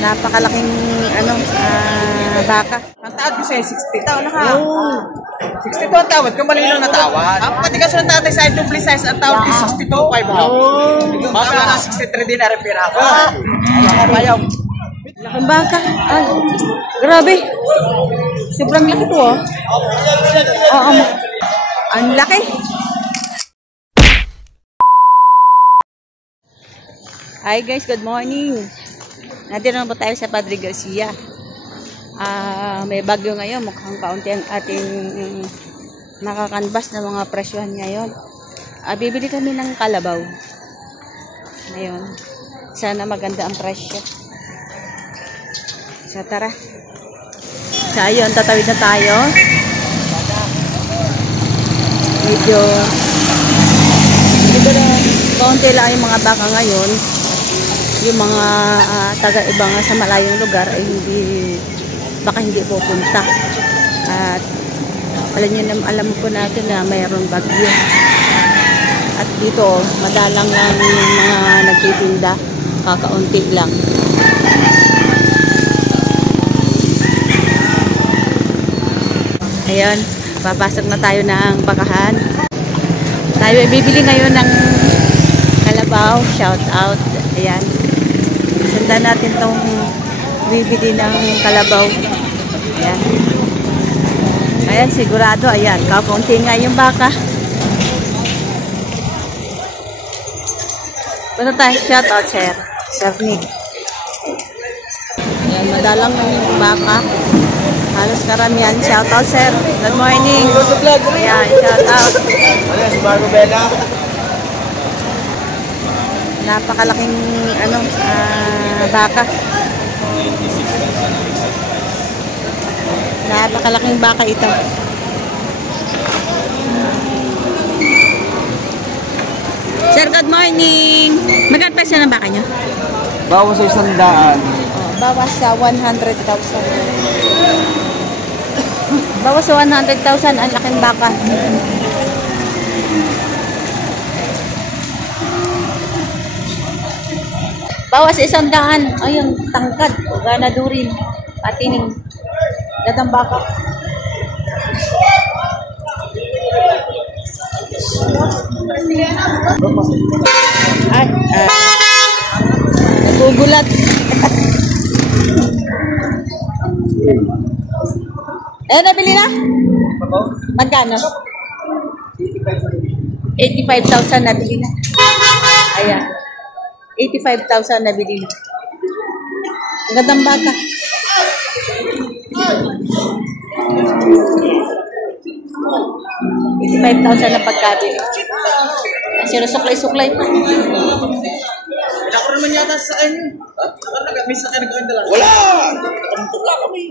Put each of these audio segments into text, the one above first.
Napakalaking baka. Ang tawad ko sa'yo, 60 taon na ka. Oh. 62 ang tawad ko, malinaw na tawad. Ang pati ka sunod natin sa dupli size, ang tawad ko 62.5 lang. Mamaya na 63 din na repair ako. Ayaw. Laking baka. Ay, grabe. Sobrang laki to, oh. Oo, ang laki. Hi guys, good morning. Nandito na po tayo sa Padre Garcia. May bagyo ngayon, mukhang kaunti ang ating nakakanbas na mga presyohan ngayon. Bibili kami ng kalabaw. Ngayon, sana maganda ang presyo. So tara. So ayun, tatawid na tayo. Medyo kaunti lang yung mga baka ngayon. Yung mga taga-ibang sa malayong lugar ay baka hindi pupunta. At alam po natin na mayroon bagyo. At dito, madalang lang yung mga nagtitinda, kakaunti lang. Ayan, papasok na tayo ng bakahan. Tayo ay bibili ngayon ng kalabaw, shout out. Ayan. Sundan natin tong bibili ng kalabaw. Ayan. Ayan, sigurado. Ayan, kakaunti nga yung baka. Punta tayo, shout out, sir. Sir Nick. Ayan, madalang yung baka. Halos karamihan. Shout out, sir. Good morning. Ayan, shout out. Ayan, si Marco Bella. Napakalaking baka. Napakalaking baka ito. Sir, good morning. Magkano presyo ng baka nyo? Bawas sa 100. Bawas sa 100,000. Bawas sa 100,000 ang laking baka. Bawas 100. Ayun, tangkad. Gana durin. Patining. Gatang baka. Ay, nagugulat. Nabili na? Magkano? 85,000 nabili na. Ayan. 85,000 nabili na. Ang gandang bata. 85,000 na pagkabili. Sinusuklay-suklay pa. Ako naman yata sa ano. Miss na kayo nagkakandala. Wala! Wala kami.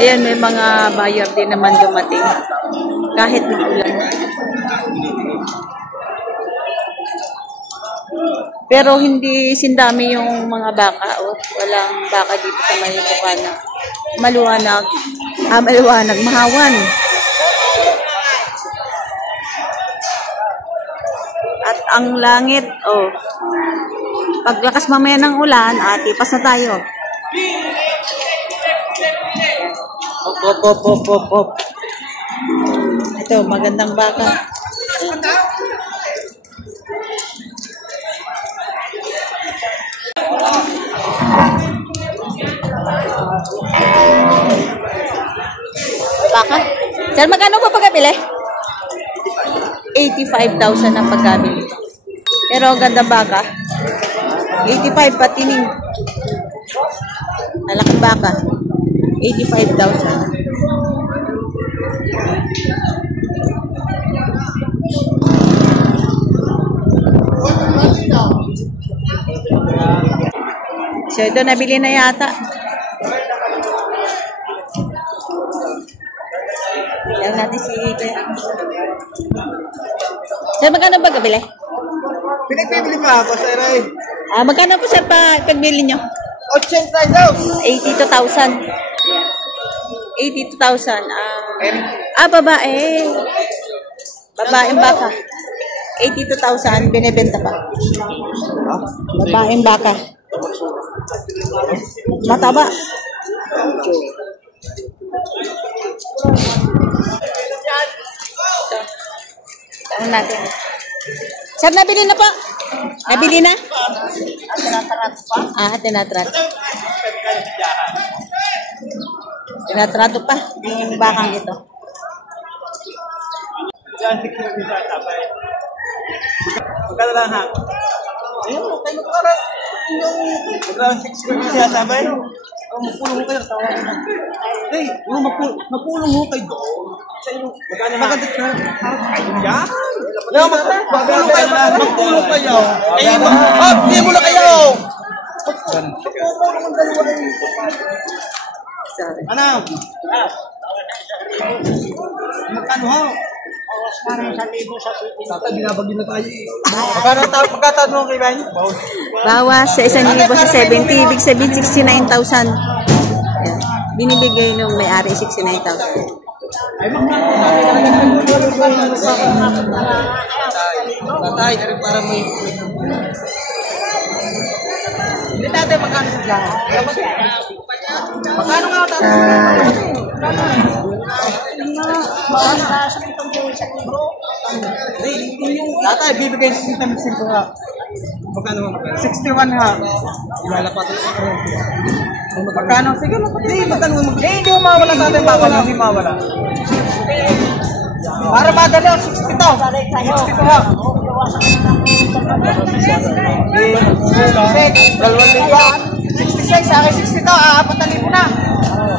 Ayan, may mga buyer din naman dumating. Kahit maulan. Pero hindi sindami yung mga baka. Walang baka dito sa may bukana. Maluwanag. Maluwanag. Mahawan. At ang langit, paglakas mamaya ng ulan, tipas na tayo. Op. Ito, magandang baka. Baka? Sir, magkano pa pagkabili? 85,000 ang pagkabili. Pero ang ganda baka. 85 patining. Malaking baka. 85,000. So ito nabili na yata. Yan natin si Sir, magkano ba kabili? Pinagbibili pa ako, Sir Ray. Magkano po sir pagbili nyo? 80 daw. 82,000. 82,000. Babae. Babaeng baka. 82,000 binebenta pa. Babaeng baka. Mataba. Ano natin? Sir, nabili na po? Nabili na? Tinatrato. Tinatrato pa yung bakang ito. Magkano lang ha? Ayun, kayo magkara. Magkano 6 ko siya sabay. Magpulong ho kayo. Hey, magpulong ho kayo doon. Sa inyo. Magkano ha? Magadat ka. Yan. Magpulong kayo. Hindi mo na kayo. Magpulong ang dalawa. Ano? Magkano ha? Parang 1,000 sa city. Tata, binabagin na tayo eh. Magkataon mo kay Ryan? Bawas sa 1,000 sa 70, ibig sabihin 69,000. Binibigay nung may-ari 69,000. Tatay, para may... Hindi tatay, magkano sa dyan? Magkano nga tatay? Tatay, bibigay 65 ha. Magkano nga? 61 ha. Ilalapa ito ako. Magkano? Sige, magkano nga? Hindi mawala tatay, hindi mawala. Para madali ang 60 to. 62 ha. 66, sa akin 60 to. 4,000 na.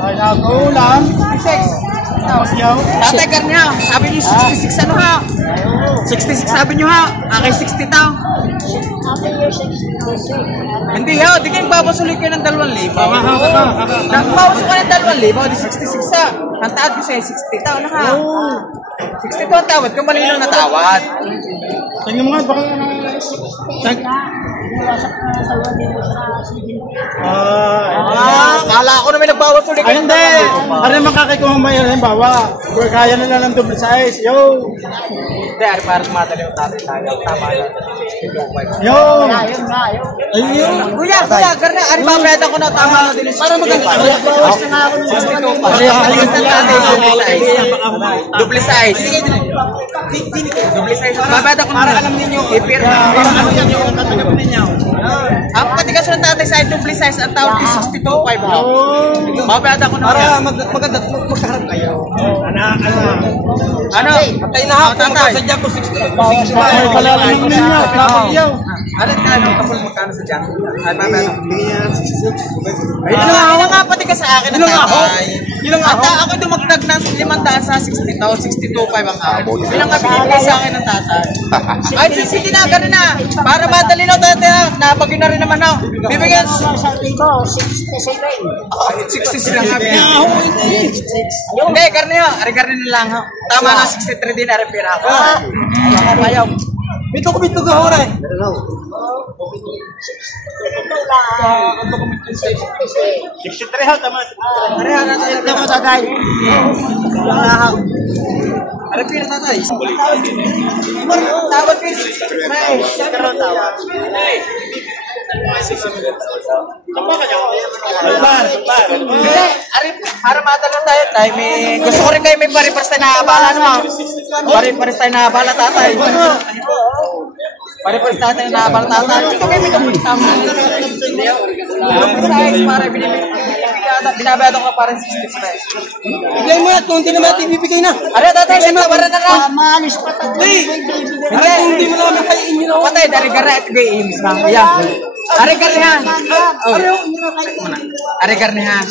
Ay, ako lang. 66. Tatay, karnya. Sabi niyo 66 ano ha? 66 sabi niyo ha? Akin 60 to. Hindi ha, di kayo babasulit kayo ng 2,000. Nagbawas ko ng 2,000, di 66 ha. Ang taad ko sa'yo 60 to, ano ha? 60 to ang tawad, kung malinaw na tawad. Tingnan mo nga, baka kala ko na may nagbawas ulit. Ay, hindi. Ano makakikuha mo yun? Halimbawa, kaya nila ng double size. Yo! Hindi, para madali yung tatay tayo. Tama na. Yo! Ayun! Kuya, karna. Ari ba, beda ko na tama na din. Para maganda. Bawas na nga ako. Double size. Double size. Babeda ko na. Para alam ninyo. Ipir na. Para alam ninyo. Tatagapin ninyo. Ang patigas ng tatay sa double size, ang tawag is 62.5. Babeda ko na. Para maganda. Magkaharap kayo. Ano? Patay na ako. Sadya ko 60. Palalaman ninyo. Ano kapul magkano sa dyan? Ay, mamaya. Ayun nga pati ka sa akin ng tatay. At ako dumagdag ng 500 sa 60 to, 62.5 ang ako. Ilang nga binibigay sa akin ng tatay. Ay, sige na, gano'n na. Para madali na tatay ha. Napagin na rin naman ako. Bibigyan. 67 lang nga binibigay. Hindi, karne ha. Ari-karne na lang ha. Tama na, 63 din na rin pira ako. Ayaw. Bito ka horay. 63 ha, tama. Tama tatay. Ano pira tatay? Tawag pira. Karon tawag. Para madala tayo tayo. Gusto ko rin kayo may pariparas tayo na abala no. Pariparas tayo na abala tatay. Pariparas tayo na abala tatay. Ito kayo may kapit tama. Para binabayad ako parang 60 pesos. Bigay mo at kung hindi naman natin ibibigay na. Ano tatay, sa tawaran na na. Maalis pa tayo. Hindi mo naman kayo inyo. Patay, dari-gara at gay-imis na. Ari-garnihan. Ari-garnihan.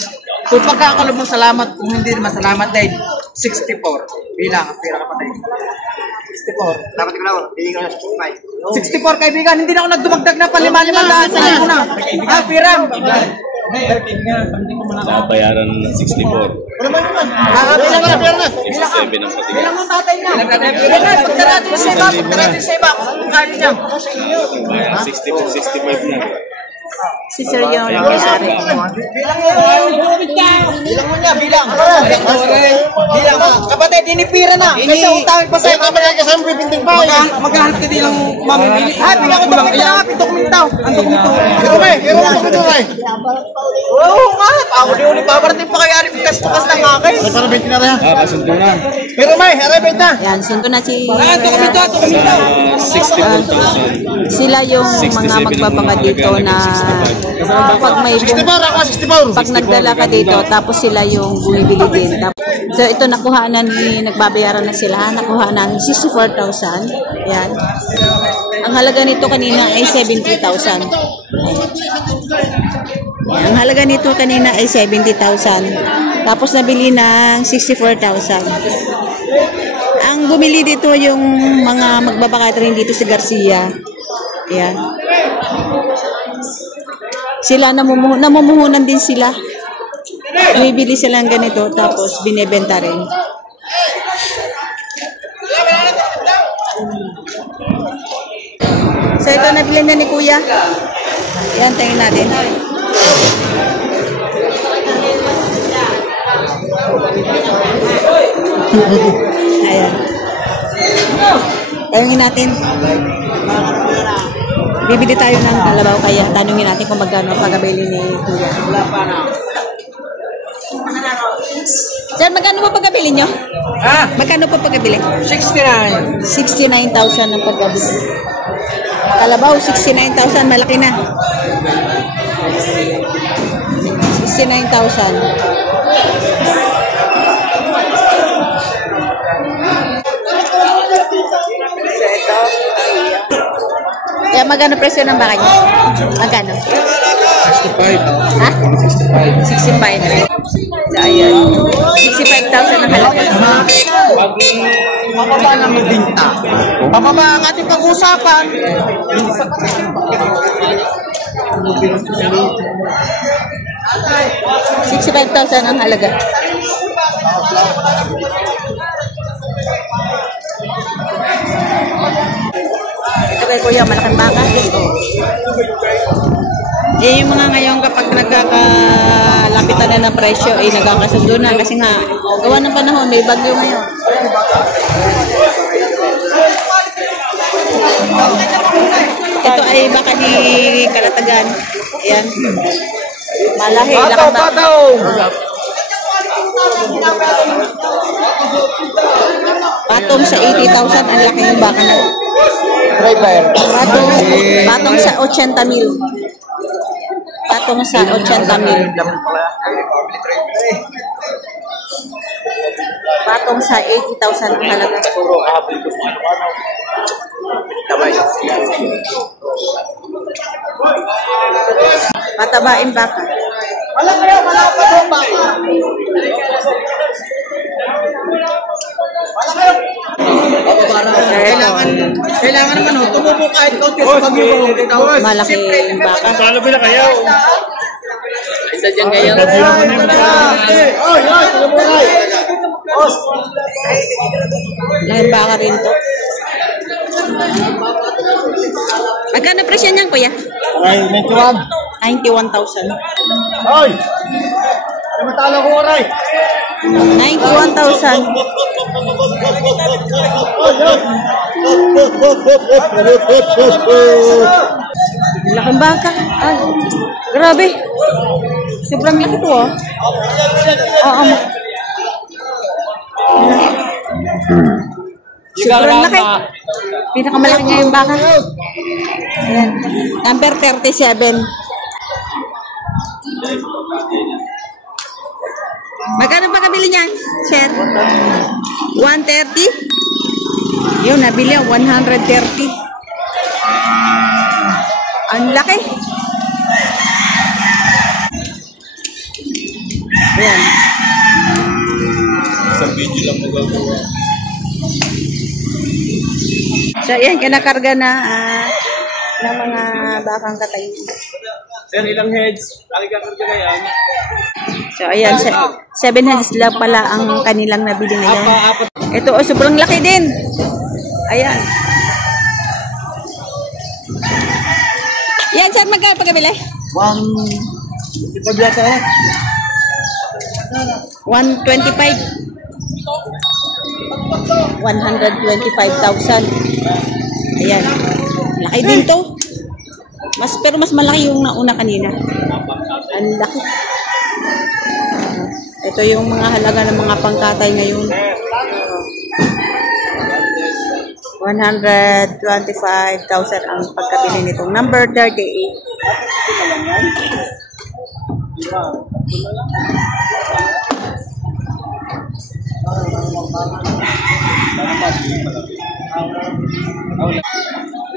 Kung pagkakalob mo salamat, kung hindi naman salamat dahil 64. Bilang, ang pira ka patay. 64. Dapat ko na ako, hindi ko na 65. 64 kaibigan, hindi na ako nagdumagdag na palima-lima daan sa iyo na. Pira. Bayaran ng 64. Bilang mo, pira na. Bilang mo tatay na. Pagdarati sa iba, Kung kaya niya. Bayaran 65 na. Si Sir yung may-ari. Bilang mo niya, bilang. Bilang. Kapatid, inipira na. Kasi utangin pa sa'yo. Maghanap ka din lang mamimili. Bilang ko dokumento na. Dokumento. Ang dokumento. Oo nga. Uli-uli pa. Parating pa kayo. Bukas ng akin. Kasunto na. Yan, sinto na si... Dokumento. 64,000. Sila yung mga magbabaka dito na pag may pag nagdala ka dito, tapos sila yung bumibili din. So ito nakuhanan ni nagbabayaran na sila, nakuhanan 64,000. Yan. Ang halaga nito kanina ay 70,000. Ang halaga nito kanina ay 70,000. Tapos nabili ng 64,000. Ang bumili dito yung mga magbabaka rin dito sa Garcia. Yan. Sila namumuhunan din sila. Bumibili sila ng ganito tapos binebenta rin. So ito nabili na ni Kuya. Yan, tingin natin. Ayan. Tanungin natin. Bibili tayo ng kalabaw kaya tanungin natin kung magkano pagkabili ni Kuya. Sir, magkano po pagkabili nyo? Ha? Magkano po pagkabili? 69. 69,000 ang pagkabili. Kalabaw, 69,000. Malaki na. 69,000. Kaya magkano presyo ng baka niya? Magkano? 65. Ha? 65. So, ayun. 65,000 ang halaga. Pababa na magbinta. Pababa ang ating pag-usapan. 65,000 ang halaga. Ito kay Kuya, malaking baka. Yung mga ngayon kapag nagkakalapitan na ng presyo ay nagkakasundo na kasi nga gawa ng panahon, may bagyo ngayon. Ito ay baka ni Kalatagan. Ayan. Malahi. Bataw! Patong sa 80,000 ang laki ng baka na. Patong sa 80,000. Patong sa 80,000. Patong sa 80,000 ang halaga. Patabain baka. Wala pa doon baka. Kailangan naman tumubo kahit kaunti sa pag-ibig. Malaki yung baka. Paano ba na kayo? Isa dyan ngayon. Laking baka rin to. Magkano presyo niyan, Kuya? 91,000. Hoy! Ano matalo ko, Aray? 91,000. Laking baka. Ay, grabe. Sobrang laki to, oh. Oo. Sobrang laki. Pinakamalaki niya yung baka. Ayan. Number 37. Magkano pa kabili niyan, sir? 130? Yun, nabili ang 130. Ang laki. Ayan. Isang video lang magagawa. So, ayan, kinakarga na ng mga bakang katay. Sir, ilang heads? Ang ikakarga na yan? So, ayan, 7 heads lang pala ang kanilang nabili ngayon. Ito, oh, sobrang laki din. Ayan. Yan, saan magkano pagkabili? 125 yata eh. 125. 125,000. Ayan. Laki din to. Pero mas malaki yung nauna kanina. Ang laki. Ito yung mga halaga ng mga pangkatay ngayon. 125,000 ang pagkabili nitong number 38.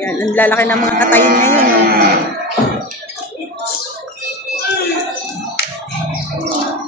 Yan, ang lalaki ng mga katayin ngayon. Oh.